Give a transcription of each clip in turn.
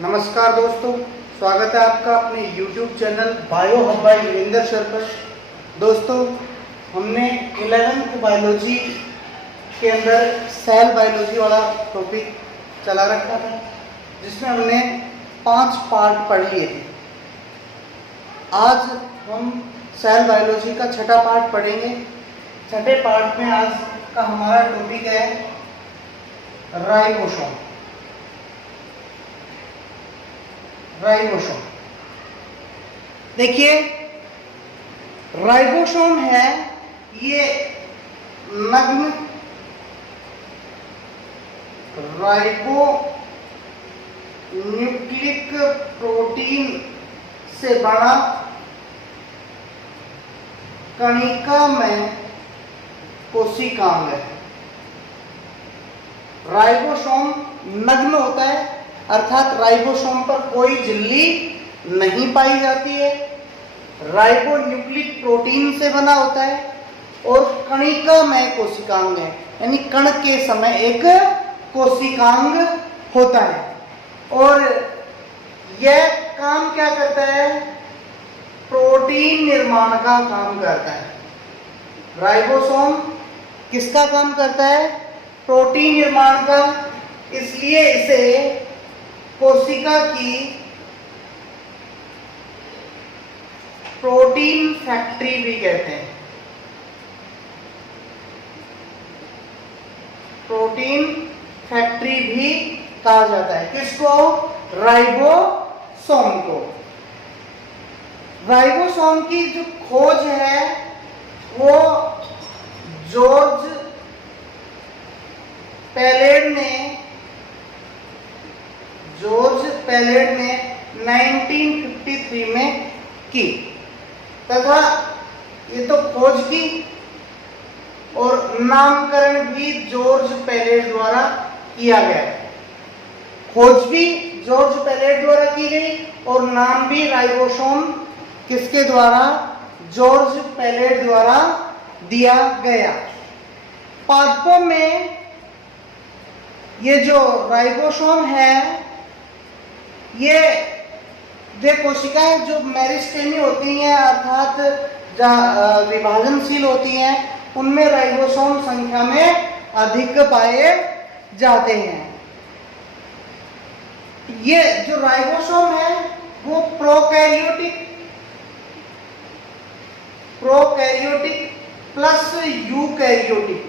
नमस्कार दोस्तों, स्वागत है आपका अपने YouTube channel bio hub by Virendra sir पर। दोस्तों, हमने 11th बायोलॉजी के अंदर सेल बायोलॉजी वाला टॉपिक चला रखा था, जिसमें हमने 5 पार्ट पढ़ लिए थे। आज हम सेल बायोलॉजी का छठा पार्ट पढ़ेंगे। छठे पार्ट में आज का हमारा टॉपिक है राइबोसोम। राइबोसोम देखिए, राइबोसोम है ये नग्न राइबो न्यूक्लिक प्रोटीन से बना कणिका में कोशिकांग है। राइबोसोम नग्न होता है, अर्थात राइबोसोम पर कोई झिल्ली नहीं पाई जाती है। राइबो न्यूक्लिक प्रोटीन से बना होता है और कणिका में कोशिकांग है, यानी कण के समय एक कोशिकांग होता है। और यह काम क्या करता है? प्रोटीन निर्माण का काम करता है। राइबोसोम किसका काम करता है? प्रोटीन निर्माण का। इसलिए इसे कोशिका की प्रोटीन फैक्ट्री भी कहते हैं। प्रोटीन फैक्ट्री भी कहा जाता है। किसको? राइबोसोम को। राइबोसोम की जो खोज है वो जॉर्ज पैलेड ने 1953 में की, तथा ये तो खोज की और नामकरण भी जॉर्ज पैलेड द्वारा किया गया। खोज भी जॉर्ज पैलेड द्वारा की गई और नाम भी राइबोसोम किसके द्वारा? जॉर्ज पैलेड द्वारा दिया गया। पादपों में ये जो राइबोसोम है, ये वे कोशिकाएं जो मेरिस्टेमी होती हैं, अर्थात विभाजनशील होती हैं, उनमें राइबोसोम संख्या में अधिक पाए जाते हैं। ये जो राइबोसोम है वो प्रोकैरियोटिक प्लस यूकैरियोटिक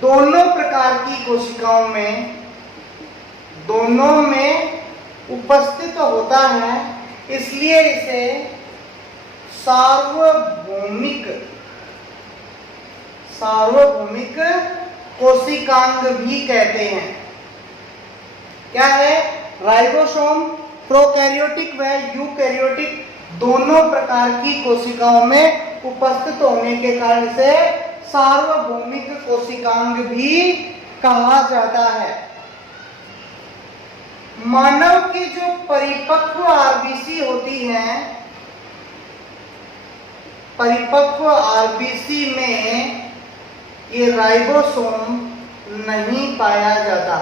दोनों प्रकार की कोशिकाओं में उपस्थित होता है। इसलिए इसे सार्वभौमिक कोशिकांग भी कहते हैं। क्या है? राइबोसोम प्रोकैरियोटिक व यूकैरियोटिक दोनों प्रकार की कोशिकाओं में उपस्थित होने के कारण से सार्वभौमिक कोशिकांग भी कहा जाता है। मानव की जो परिपक्व आरबीसी होती है, परिपक्व आरबीसी में ये राइबोसोम नहीं पाया जाता।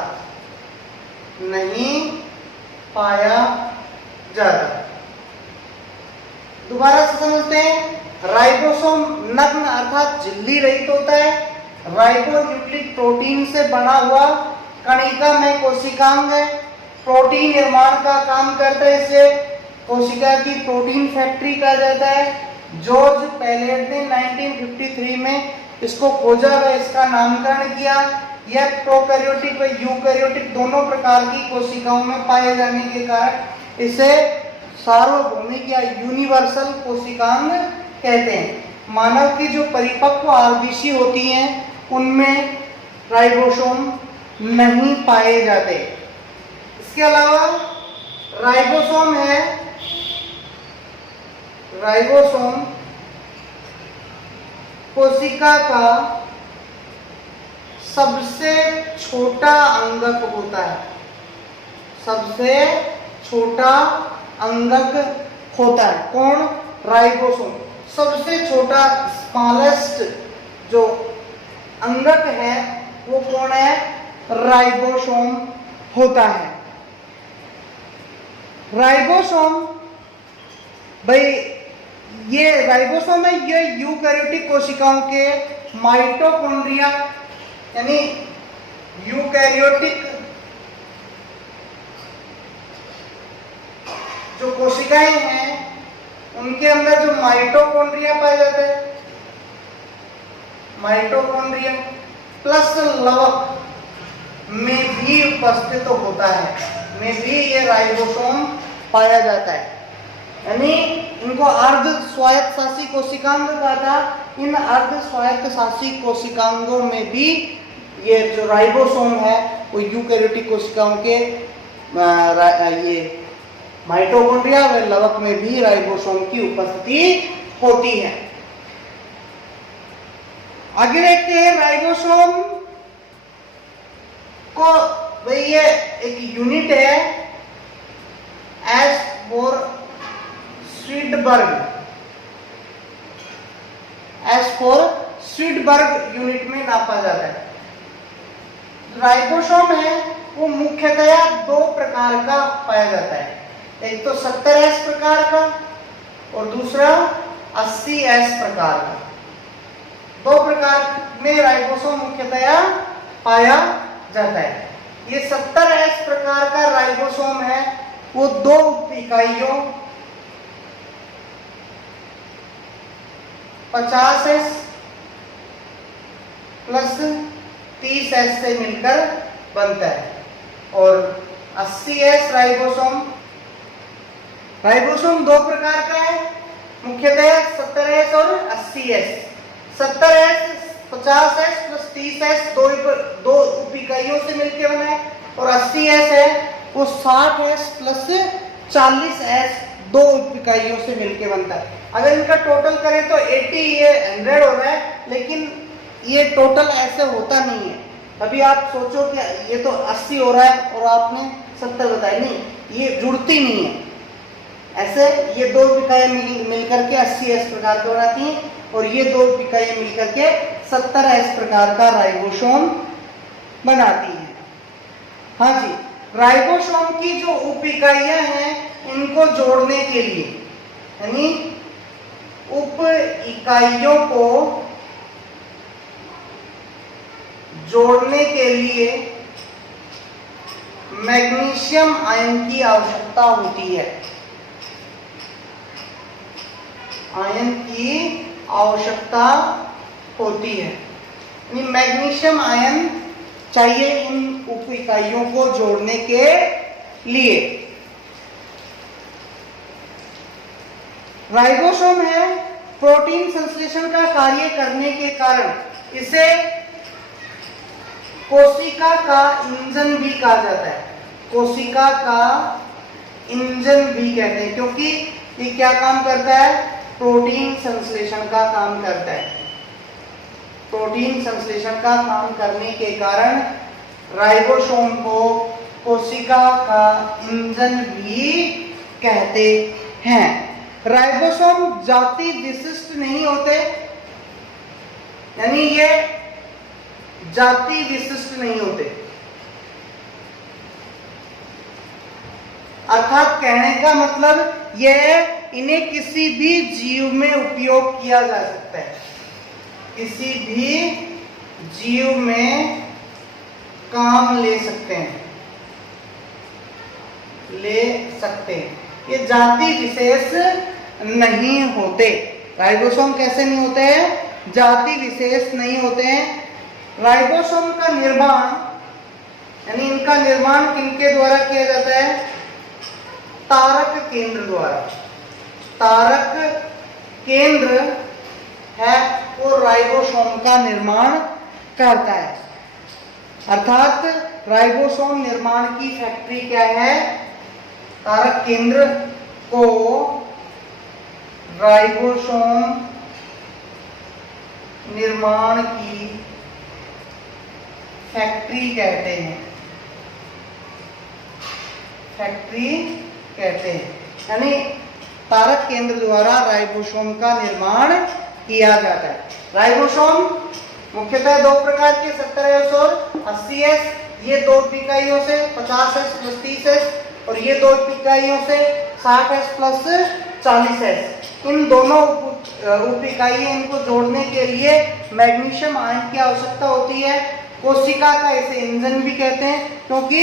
दोबारा से समझते हैं। राइबोसोम नग्न अर्थात झिल्ली रहित होता है। राइबो न्यूक्लिक प्रोटीन से बना हुआ कणिका में कोशिकांग है। प्रोटीन निर्माण का काम करता है। इसे कोशिका की प्रोटीन फैक्ट्री कहा जाता है। जॉर्ज पैलेड ने 1953 में इसको खोजा व इसका नामकरण किया। यह प्रोकैरियोटिक व यूकैरियोटिक दोनों प्रकार की कोशिकाओं में पाए जाने के कारण इसे सार्वभौमिक या यूनिवर्सल कोशिकांग कहते हैं। मानव की जो परिपक्व आरबीसी होती हैं उनमें राइबोसोम नहीं पाए जाते। इसके अलावा राइबोसोम है, राइबोसोम कोशिका का सबसे छोटा अंगक होता है। सबसे छोटा अंगक होता है। कौन? राइबोसोम। सबसे छोटा स्मॉलेस्ट जो अंगक है वो कौन है? राइबोसोम होता है। राइबोसोम, भाई ये राइबोसोम है, ये यूकैरियोटिक कोशिकाओं के माइटोकॉन्ड्रिया यानी यूकैरियोटिक जो कोशिकाएं हैं उनके अंदर जो माइटोकॉन्ड्रिया पाए जाते हैं, माइटोकॉन्ड्रिया प्लस लवक में भी उपस्थित होता है, में भी ये राइबोसोम पाया जाता है। यानी इनको अर्ध स्वायत्त शासी कोशिकांग कहा था। इन अर्ध स्वायत्त शासी कोशिकांगों में भी ये जो राइबोसोम है वो यूकैरियोटिक कोशिकाओं के ये माइटोकॉन्ड्रिया व लवक में भी राइबोसोम की उपस्थिति होती है। आगे देखते हैं राइबोसोम को, भाई ये एक यूनिट है एस फॉर स्वीडबर्ग यूनिट में नापा जाता है। राइबोसोम है वो मुख्यतया दो प्रकार का पाया जाता है, एक तो 70S प्रकार का और दूसरा 80S प्रकार का। दो प्रकार में राइबोसोम मुख्यतया पाया जाता है। ये 70S प्रकार का राइबोसोम है वो दो इकाइयों 50S प्लस 30S से मिलकर बनता है। और 80S राइबोसोम दो प्रकार का है, मुख्यतः 70S और 80S। 70S 50S plus 30S दो उप इकाइयों से मिलकर बना है, और 80S है वो 60S प्लस 40S दो उप इकाइयों से मिलकर बनता है। अगर इनका टोटल करें तो 80, ये 100 हो रहा है, लेकिन ये टोटल ऐसे होता नहीं है। अभी आप सोचो कि ये तो 80 हो रहा है और आपने 70 बताया, नहीं, ये जुड़ती नहीं है। ऐसे ये दो इकाइयां मिलकर के 80S प्रकार की बनाती हैं और ये दो इकाइयां मिलकर के 70S प्रकार का राइबोसोम बनाती हैं। हाँ जी, राइबोसोम की जो उप इकाइयां हैं इनको जोड़ने के लिए, यानी उप इकाइयों को जोड़ने के लिए मैग्नीशियम आयन की आवश्यकता होती है। आयन की आवश्यकता होती है, यानी मैग्नीशियम आयन चाहिए इन उप इकाइयों को जोड़ने के लिए। राइबोसोम है प्रोटीन संश्लेषण का कार्य करने के कारण इसे कोशिका का इंजन भी कहा जाता है। कोशिका का इंजन भी कहते हैं, क्योंकि ये क्या काम करता है, प्रोटीन संश्लेषण का काम करता है। प्रोटीन संश्लेषण का काम करने के कारण राइबोसोम को कोशिका का इंजन भी कहते हैं। राइबोसोम जाति विशिष्ट नहीं होते, यानी ये जाति विशिष्ट नहीं होते, अर्थात कहने का मतलब यह है इन्हें किसी भी जीव में उपयोग किया जा सकता है, किसी भी जीव में काम ले सकते हैं, ये जाति विशेष नहीं होते। राइबोसोम कैसे नहीं होते हैं, जाति विशेष नहीं होते हैं। राइबोसोम का निर्माण, यानी इनका निर्माण किनके द्वारा किया जाता है, तारक केंद्र द्वारा। तारक केंद्र है वो राइबोसोम का निर्माण करता है, अर्थात राइबोसोम निर्माण की फैक्ट्री क्या है, तारक केंद्र को राइबोसोम निर्माण की फैक्ट्री कहते हैं। फैक्ट्री कहते हैं, यानी तारक केंद्र द्वारा राइबोसोम का निर्माण किया जाता है। राइबोसोम मुख्यतः दो प्रकार के 70S और 80S, ये 2 इकाइयों से 50s प्लस 30s और ये 2 इकाइयों से 60s प्लस 40s। इन दोनों उप इकाइयां इनको जोड़ने के लिए मैग्नीशियम आयन की आवश्यकता होती है। कोशिका का इसे इंजन भी कहते हैं क्योंकि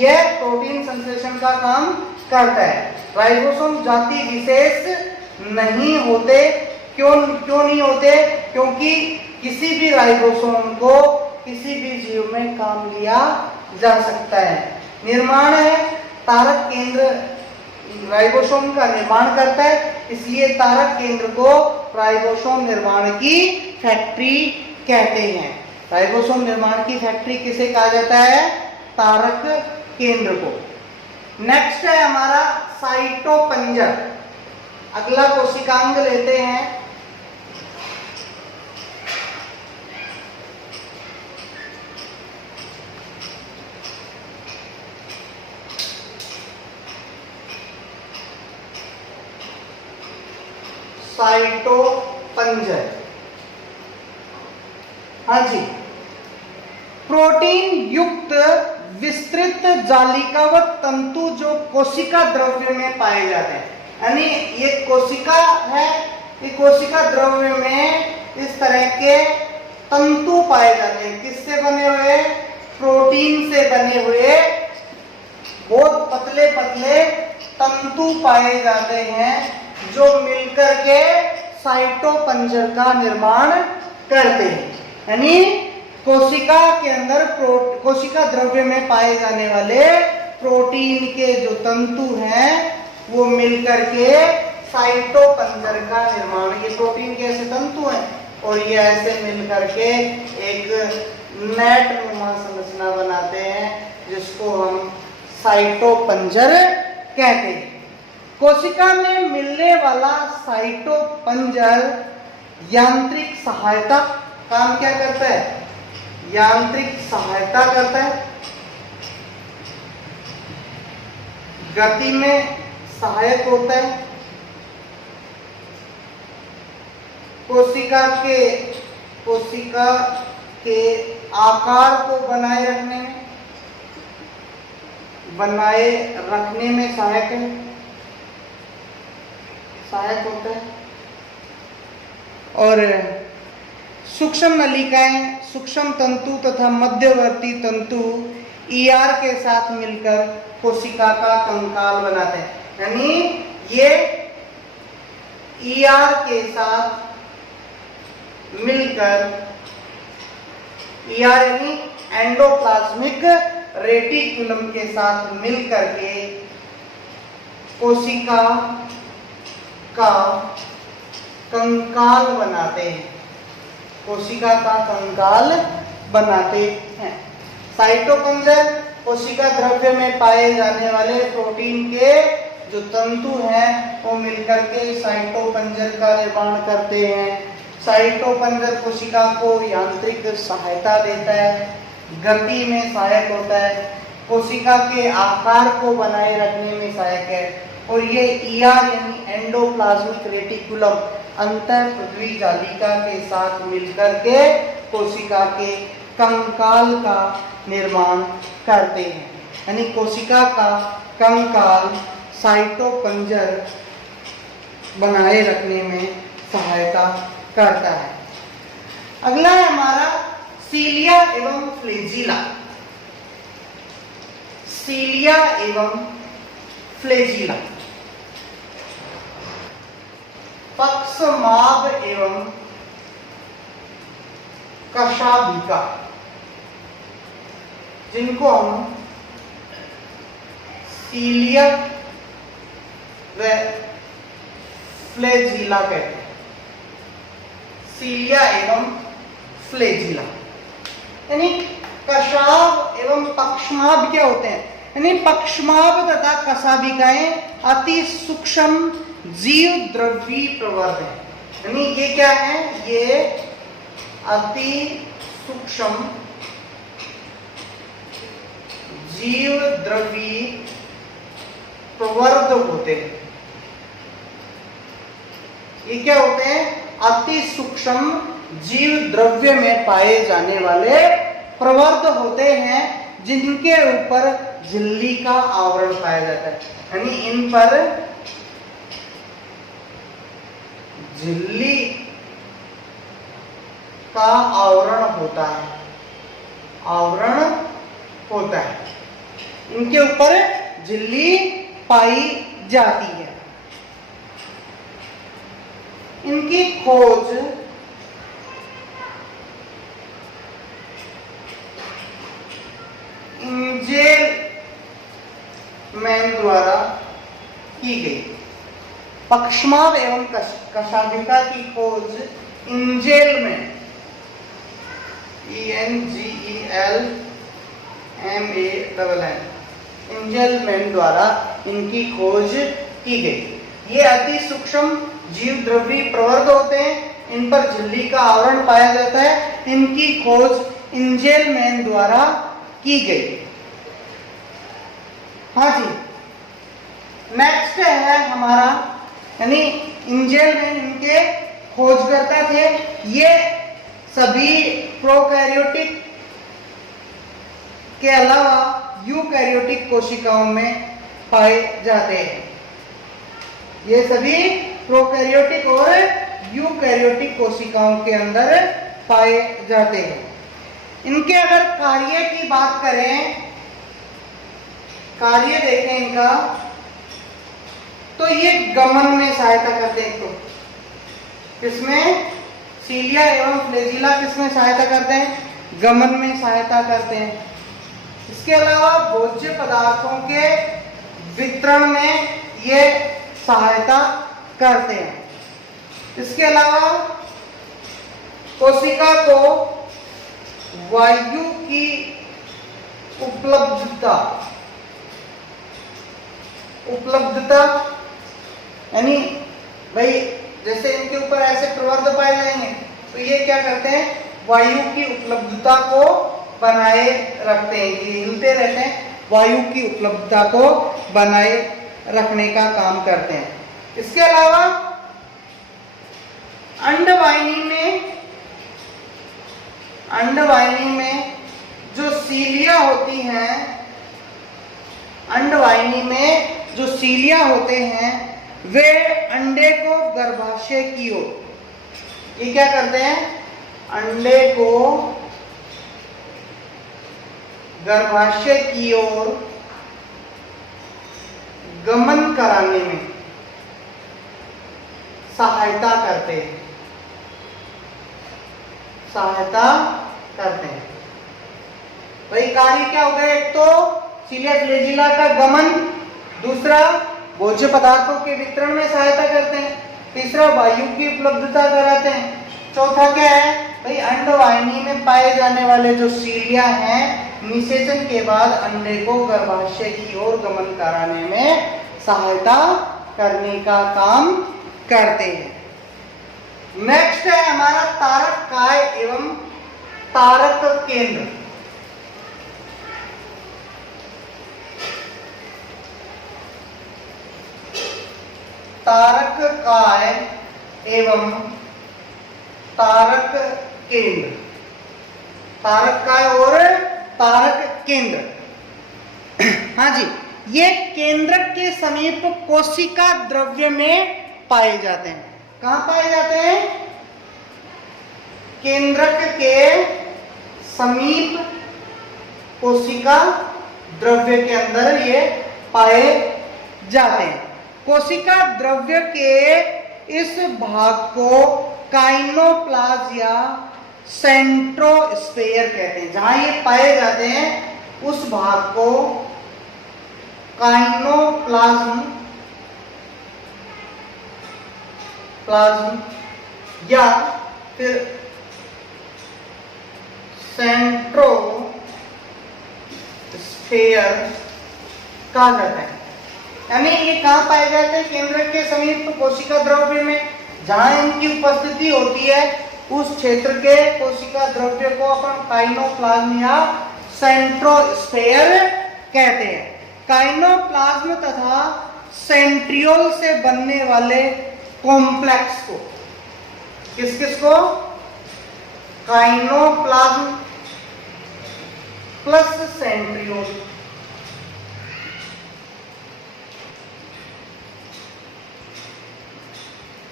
यह प्रोटीन संश्लेषण का काम करता है। राइबोसोम जाति विशेष नहीं होते। क्यों नहीं होते? क्योंकि किसी भी राइबोसोम को किसी भी जीव में काम लिया जा सकता है। निर्माण है, तारक केंद्र राइबोसोम का निर्माण करता है, इसलिए तारक केंद्र को राइबोसोम निर्माण की फैक्ट्री कहते हैं। राइबोसोम निर्माण की फैक्ट्री किसे कहा जाता है? तारक केंद्र को। नेक्स्ट है हमारा साइटोपंजर। अगला कोशिकांग लेते हैं। साइटोपंजर, हाँ जी, प्रोटीन युक्त विस्तृत जालिकावत तंतु जो कोशिका द्रव्य में पाए जाते हैं। यानी ये कोशिका है, ये कोशिका द्रव्य में इस तरह के तंतु पाए जाते हैं। किससे बने हुए? प्रोटीन से बने हुए बहुत पतले पतले तंतु पाए जाते हैं जो मिलकर के साइटोपंजर का निर्माण करते हैं। यानी कोशिका के अंदर कोशिका द्रव्य में पाए जाने वाले प्रोटीन के जो तंतु हैं वो मिलकर के साइटोपंजर का निर्माण, ये प्रोटीन के ऐसे तंतु हैं और ये ऐसे मिलकर के एक नेट नुमा संरचना बनाते हैं जिसको हम साइटोपंजर कहते हैं। कोशिका में मिलने वाला साइटोपंजर यांत्रिक सहायता काम क्या करता है? यांत्रिक सहायता करता है, गति में सहायक होता है, कोशिका के आकार को बनाए रखने में सहायक होता है। और सूक्ष्म नलिकाएं, सूक्ष्म तंतु तथा मध्यवर्ती तंतु ईआर के साथ मिलकर कोशिका का कंकाल बनाते हैं। यानी ये ईआर के साथ मिलकर, ईआर यानी एंडोप्लाज्मिक रेटिकुलम के साथ मिलकर के कोशिका का कंकाल बनाते हैं, कोशिका का कंकाल बनाते हैं। साइटोपंजर कोशिका द्रव्य में पाए जाने वाले प्रोटीन के जो तंतु हैं वो मिलकर के साइटोपंजर का निर्माण करते हैं। साइटोपंजर कोशिका को यांत्रिक सहायता देता है, गति में सहायक होता है, कोशिका के आकार को बनाए रखने में सहायक है और ये ईआर यानी एंडोप्लाज्मिक रेटिकुलम अंतर पृथ्वी जालिका के साथ मिलकर के कोशिका के कंकाल का निर्माण करते हैं। यानी कोशिका का कंकाल साइटोपंजर बनाए रखने में सहायता करता है। अगला है हमारा सीलिया एवं फ्लैजिला। सीलिया एवं फ्लैजिला, पक्षमाभ एवं कशाभिका, जिनको हम सीलिया व फ्लैजिला कहते हैं। सीलिया एवं फ्लैजिला यानी कशाभ एवं पक्षमाभ क्या होते हैं? यानी पक्षमाभ तथा कशाभिकाएं अति सूक्ष्म जीव द्रव्य प्रवर्ध है। यानी ये क्या है? ये अति सूक्ष्म जीव द्रव्य प्रवर्ध होते हैं। ये क्या होते हैं? अति सूक्ष्म जीव द्रव्य में पाए जाने वाले प्रवर्ध होते हैं जिनके ऊपर झिल्ली का आवरण पाया जाता है, यानी इन पर झिल्ली का आवरण होता है, आवरण होता है, इनके ऊपर झिल्ली पाई जाती है। इनकी खोज एंजेलमैन द्वारा की गई। पक्षमाव एवं कशाभिका की खोज एंजेलमैन, ENGELMAN, एंजेलमैन द्वारा इनकी खोज की गई। ये अति सूक्ष्म जीव द्रव्य प्रवर्ध होते हैं, इन पर झिल्ली का आवरण पाया जाता है, इनकी खोज एंजेलमैन द्वारा की गई। हाँ जी, नेक्स्ट है हमारा, यानी एंजेलमैन इनके खोजकर्ता थे। ये सभी प्रोकैरियोटिक के अलावा यूकैरियोटिक कोशिकाओं में पाए जाते हैं। ये सभी प्रोकैरियोटिक और यूकैरियोटिक कोशिकाओं के अंदर पाए जाते हैं। इनके अगर कार्य की बात करें, कार्य देखें इनका, तो ये गमन में सहायता करते हैं। तो किसमें? सीलिया एवं फ्लैजिला किसमें सहायता करते हैं? गमन में सहायता करते हैं। इसके अलावा भोज्य पदार्थों के वितरण में ये सहायता करते हैं। इसके अलावा कोशिका को वायु की उपलब्धता यानी भाई जैसे इनके ऊपर ऐसे प्रवर्ध पाए जाएंगे तो ये क्या करते हैं? वायु की उपलब्धता को बनाए रखते हैं, ये हिलते रहते हैं, वायु की उपलब्धता को बनाए रखने का काम करते हैं। इसके अलावा अंडवाहिनी में जो सीलिया होती हैं, अंडवाहिनी में जो सीलिया होते हैं वे अंडे को गर्भाशय की ओर, ये क्या करते हैं? अंडे को गर्भाशय की ओर गमन कराने में सहायता करते हैं, भाई कार्य क्या हो गया? एक तो सीलिया फ्लैजिला का गमन, दूसरा भोज्य पदार्थों के वितरण में सहायता करते हैं, तीसरा वायु की उपलब्धता कराते हैं, चौथा क्या है? भाई अंडवाहिनी में पाए जाने वाले जो सीलिया हैं निषेचन के बाद अंडे को गर्भाशय की ओर गमन कराने में सहायता करने का काम करते हैं। नेक्स्ट है हमारा तारक काय एवं तारक केंद्र। तारक काय एवं तारक केंद्र, तारक काय और तारक केंद्र। हाँ जी, ये केंद्रक के समीप कोशिका द्रव्य में पाए जाते हैं। कहां पाए जाते हैं? केंद्रक के समीप कोशिका द्रव्य के अंदर ये पाए जाते हैं। कोशिका द्रव्य के इस भाग को काइनोप्लाज्म या सेंट्रोस्फेयर कहते हैं। जहां ये पाए जाते हैं उस भाग को काइनोप्लाज्म या फिर सेंट्रोस्फेयर कहा जाता है। यानी ये कहां पाए जाते हैं? केंद्रक के समीप कोशिका द्रव्य में, जहां इनकी उपस्थिति होती है उस क्षेत्र के कोशिका द्रव्य को अपन काइनोप्लाज्म या सेंट्रोस्फेयर कहते हैं। काइनोप्लाज्म तथा सेंट्रियोल से बनने वाले कॉम्प्लेक्स को, किस किस को? काइनोप्लाज्म प्लस सेंट्रियोल।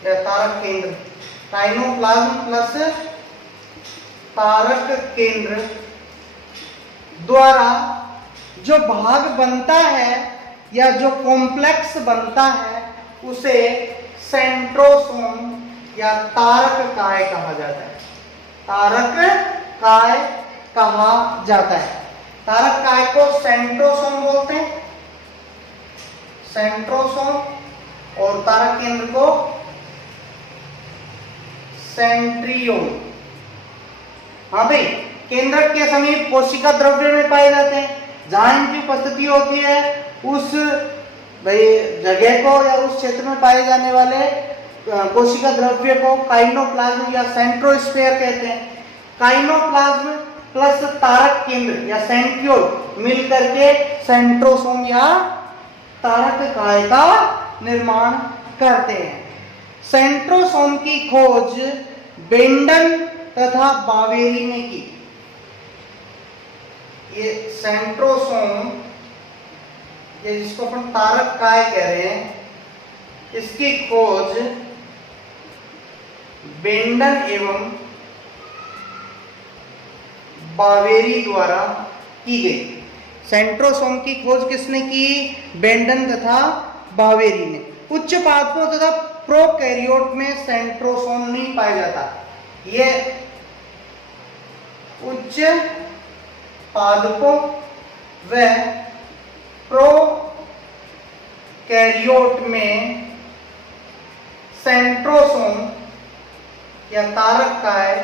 या तारक केंद्र, काइनोप्लाज्म प्लस तारक केंद्र द्वारा जो भाग बनता है या जो कॉम्प्लेक्स बनता है उसे सेंट्रोसोम या तारक काय कहा जाता है। तारक काय कहा जाता है। तारक काय को सेंट्रोसोम बोलते हैं, सेंट्रोसोम, और तारक केंद्र को सेंट्रियोल। हाँ भाई, केंद्रक के समीप कोशिका द्रव्य में पाए जाते हैं। जहां इनकी उपस्थिति होती है उस भाई जगह को या उस क्षेत्र में पाए जाने वाले कोशिका द्रव्य को काइनोप्लाज्म या सेंट्रोस्फेयर कहते हैं। काइनोप्लाज्म प्लस तारक केंद्र या सेंट्रियोल मिलकर के सेंट्रोसोम या तारक काय का निर्माण करते हैं। सेंट्रोसोम की खोज बेंडन तथा बावेरी ने की। ये सेंट्रोसोम, ये जिसको अपन तारक काय कह रहे हैं, इसकी खोज बेंडन एवं बावेरी द्वारा की गई। सेंट्रोसोम की खोज किसने की? बेंडन तथा बावेरी ने। उच्च पादपों तथा प्रोकैरियोट में सेंट्रोसोम नहीं पाया जाता। ये उच्च पादपों व प्रोकैरियोट में सेंट्रोसोम या तारक काय,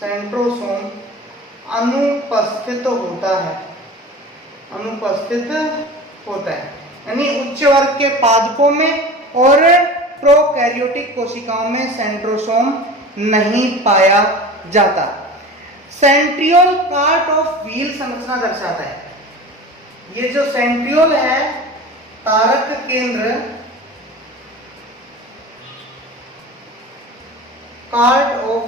सेंट्रोसोम अनुपस्थित होता है, अनुपस्थित होता है। यानी उच्च वर्ग के पादपों में और प्रोकैरियोटिक कोशिकाओं में सेंट्रोसोम नहीं पाया जाता। सेंट्रियोल पार्ट ऑफ व्हील संरचना दर्शाता है। ये जो सेंट्रियोल है, तारक केंद्र, पार्ट ऑफ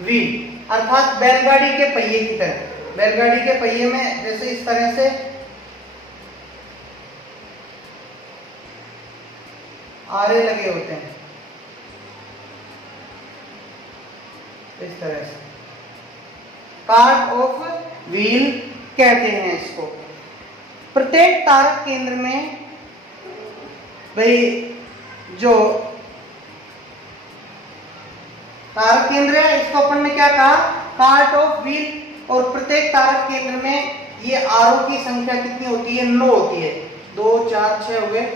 व्हील अर्थात बैलगाड़ी के पहिए की तरह। बैलगाड़ी के पहिए में जैसे इस तरह से आरे लगे होते हैं, इस तरह से पार्ट ऑफ व्हील कहते हैं इसको। प्रत्येक तारक केंद्र में भाई जो तारक केंद्र है, इसको अपन ने क्या कहा? Part of wheel. और प्रत्येक तारक केंद्र में ये आरों की संख्या कितनी होती है? 9 होती है। 2 4 6 हो गए,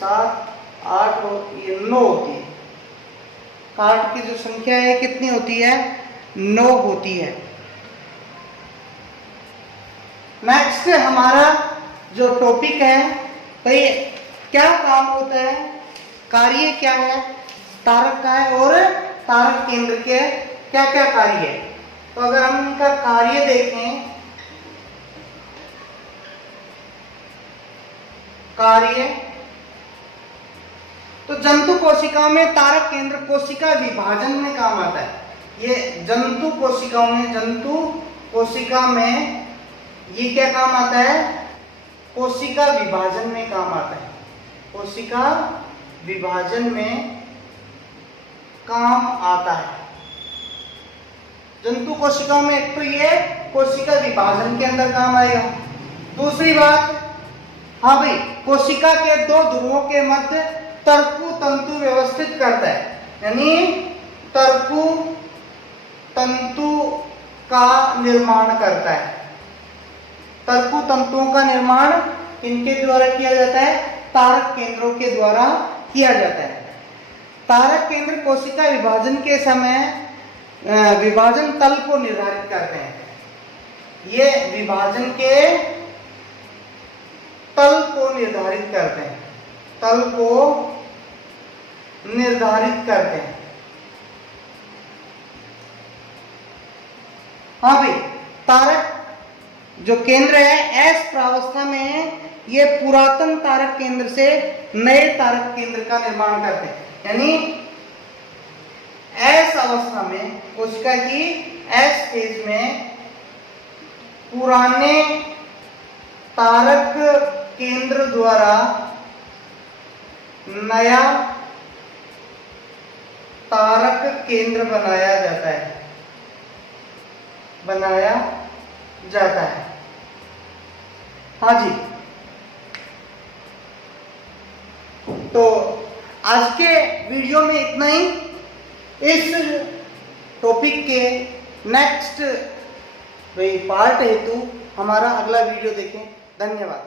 7 8 और ये 9 होती है। कार्ड की जो संख्या है कितनी होती है? 9 होती है। नेक्स्ट हमारा जो टॉपिक है, भाई क्या काम होता है, कार्य क्या है तारक का है और तारक केंद्र के क्या क्या कार्य है। तो अगर हम इनका कार्य देखें, कार्य तो जंतु कोशिकाओं में तारक केंद्र कोशिका विभाजन में काम आता है। ये जंतु कोशिकाओं में, जंतु कोशिका में ये क्या काम आता है? कोशिका विभाजन में काम आता है। कोशिका विभाजन में काम आता है। जंतु कोशिकाओं में एक तो ये कोशिका विभाजन के अंदर काम आएगा। दूसरी बात, हाँ भाई, कोशिका के 2 ध्रुवों के मध्य तर्कु तंतु व्यवस्थित करता है। यानी तर्कु तंतु का निर्माण करता है। तर्कु तंतुओं का निर्माण इनके द्वारा किया जाता है, तारक केंद्रों के द्वारा किया जाता है। तारक केंद्र कोशिका विभाजन के समय विभाजन तल को निर्धारित करते हैं। ये विभाजन के तल को निर्धारित करते हैं, तल को निर्धारित करते हैं। हाँ भाई, तारक जो केंद्र है एस प्रावस्था में है, ये पुरातन तारक केंद्र से नए तारक केंद्र का निर्माण करते हैं। यानी एस अवस्था में, कोशिका की एस फेज में पुराने तारक केंद्र द्वारा नया तारक केंद्र बनाया जाता है। हाँ जी, तो आज के वीडियो में इतना ही। इस टॉपिक के नेक्स्ट पार्ट हेतु हमारा अगला वीडियो देखें। धन्यवाद।